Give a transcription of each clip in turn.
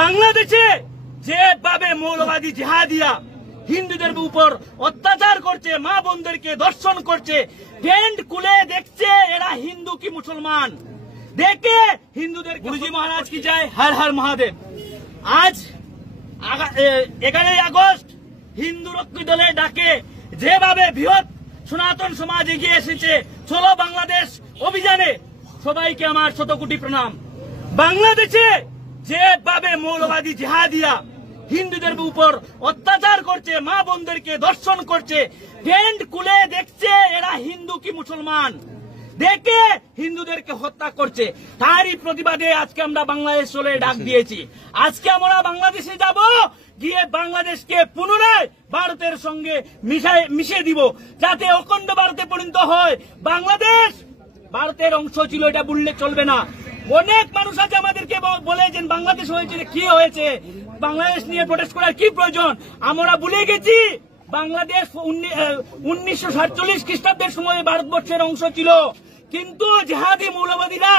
বাংলাদেশে যেভাবে মৌলবাদী জিহাদিয়া হিন্দুদের উপর অত্যাচার করছে, মা বোনদেরকে ধর্ষণ করছে, টেন্ট খুলে দেখছে এরা হিন্দু কি মুসলমান, দেখে হিন্দুদের গুরুজি মহারাজ কি যায়, হর হর মহাদেব। আজ 11 আগস্ট হিন্দু রক্ষী দলের ডাকে যেভাবে বৃহৎ সনাতন সমাজ এগিয়ে এসেছে চলো বাংলাদেশ অভিযানে, সবাইকে আমার শতকোটি প্রণাম। বাংলাদেশে যেভাবে মৌলবাদী জিহাদিয়া হিন্দুদের উপর অত্যাচার করছে, মা বোনদেরকে ধর্ষণ করছে, টেন্ট খুলে দেখছে এরা হিন্দু কি মুসলমান, দেখে হিন্দুদেরকে হত্যা করছে, তারই প্রতিবাদে আজকে আমরা বাংলাদেশ চলে ডাক দিয়েছি। আজকে আমরা বাংলাদেশে যাব, গিয়ে বাংলাদেশকে পুনরায় ভারতের সঙ্গে মিশিয়ে দিব, যাতে অখণ্ড ভারতে পরিণত হয়। বাংলাদেশ ভারতের অংশ ছিল, এটা বললে চলবে না। অনেক মানুষ আছে আমাদেরকে বলে যে বাংলাদেশ হয়েছে, কি হয়েছে, বাংলাদেশ নিয়ে প্রোটেস্ট করার কি প্রয়োজন। আমরা ভুলে গেছি বাংলাদেশ 1947 খ্রিস্টাব্দের সময় ভারতবর্ষের অংশ ছিল, কিন্তু জিহাদি মৌলবাদীরা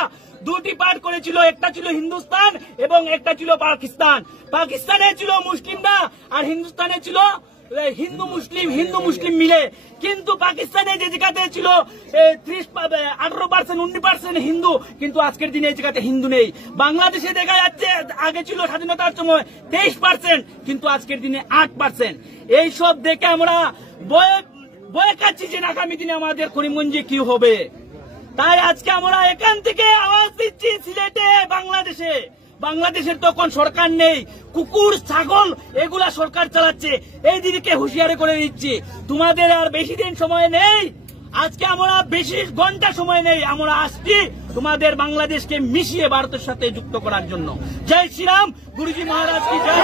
দুটি পার্ট করেছিল, একটা ছিল হিন্দুস্তান এবং একটা ছিল পাকিস্তান। পাকিস্তানে ছিল মুসলিমরা আর হিন্দুস্তানে ছিল হিন্দু মুসলিম মিলে, কিন্তু পাকিস্তানে যে জায়গাতে ছিল 18% 19% হিন্দু, কিন্তু আজকের দিনে এই জায়গাতে হিন্দু নেই। বাংলাদেশে দেখা যাচ্ছে আগে ছিল স্বাধীনতার সময় 23%, কিন্তু আজকের দিনে 8%। এইসব দেখে আমরা বয়ে খাচ্ছি যে আগামী দিনে আমাদের করিমগঞ্জে কি হবে। তাই আজকে আমরা এখান থেকে আওয়াজ দিচ্ছি সিলেটে, বাংলাদেশের তখন সরকার নেই, কুকুর ছাগল এগুলা সরকার চালাচ্ছে। এই দিকে হুঁশিয়ারি করে দিচ্ছি, তোমাদের আর বেশি দিন সময় নেই, আজকে আমরা বেশি ঘন্টা সময় নেই, আমরা আসছি তোমাদের বাংলাদেশকে মিশিয়ে ভারতের সাথে যুক্ত করার জন্য। জয় শ্রীরাম, গুরুজি মহারাজ কি জয়।